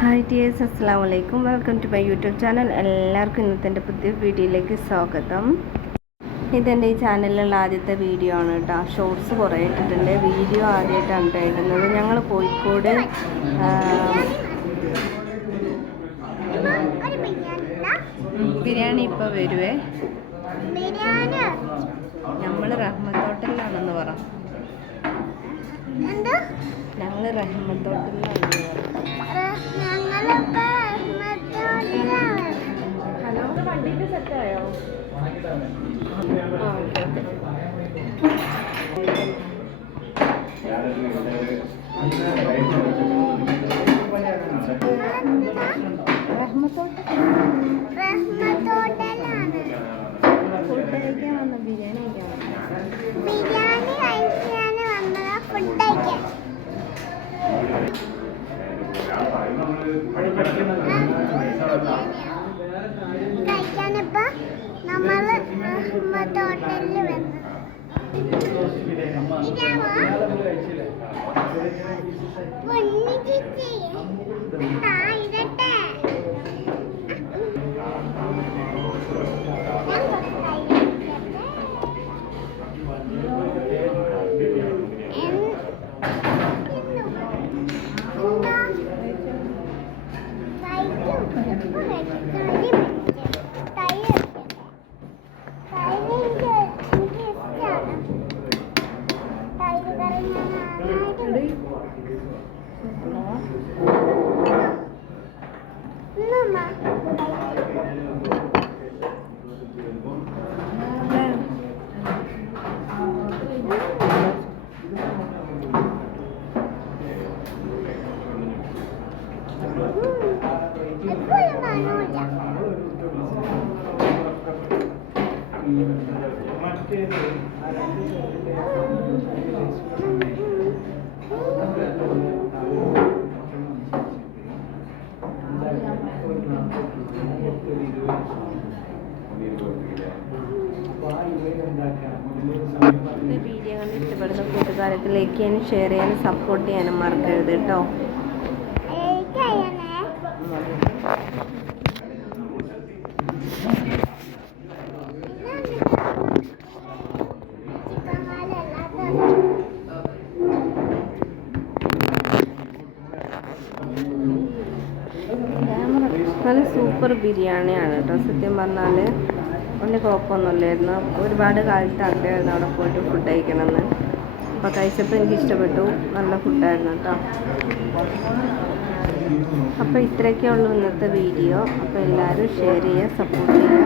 Hi dears, അസ്സലാമു അലൈക്കും. Welcome to my YouTube channel. എല്ലാവർക്കും ഇന്നത്തെ എൻ്റെ പുതിയ വീഡിയോയിലേക്ക് സ്വാഗതം. ഇതെൻ്റെ ഈ ചാനലിലുള്ള ആദ്യത്തെ വീഡിയോ ആണ് കേട്ടോ. ഷോർട്സ് കുറേ ഇട്ടിട്ടുണ്ട്, വീഡിയോ ആദ്യമായിട്ടാണ് ഇടുന്നത്. ഞങ്ങൾ കോഴിക്കോട് ബിരിയാണി ഇപ്പോൾ വരുവേ. നമ്മൾ റഹ്മത്ത് ഹോട്ടലിലാണെന്ന് പറ. ഞങ്ങൾ റഹ്മത്ത് ഹോട്ടലിലാണ്. ഹലോ, വണ്ടിൻ്റെ സെറ്റായോ? ആ, ഓക്കെ ഓക്കെ. റഹ്മത്ത് ഹോട്ടലാണ്. ഫുഡ് കഴിക്കാൻ വന്ന ബിരിയാണി കഴിക്കാൻ വന്നത്. ഫുഡ് കഴിക്കാൻ കഴിക്കാനിപ്പോ നമ്മൾ ഹോട്ടലിൽ വന്നു. വീഡിയോ കണ്ട് ഇഷ്ടപ്പെടുന്ന കൂട്ടുകാർക്ക് ലൈക്ക് ചെയ്യാനും ഷെയർ ചെയ്യാനും സപ്പോർട്ട് ചെയ്യാനും മറക്കരുത് കേട്ടോ. നല്ല സൂപ്പർ ബിരിയാണിയാണ് കേട്ടോ. സത്യം പറഞ്ഞാൽ വലിയ കുഴപ്പമൊന്നുമില്ലായിരുന്നു. ഒരുപാട് കാലത്ത് ആഗ്രഹമായിരുന്നു അവിടെ പോയിട്ട് ഫുഡ് കഴിക്കണമെന്ന്. അപ്പോൾ കഴിച്ചപ്പോൾ എനിക്ക് ഇഷ്ടപ്പെട്ടു. നല്ല ഫുഡായിരുന്നു കേട്ടോ. അപ്പോൾ ഇത്രയൊക്കെ ഉള്ളൂ ഇന്നത്തെ വീഡിയോ. അപ്പോൾ എല്ലാവരും ഷെയർ ചെയ്യുക, സപ്പോർട്ട് ചെയ്യുക.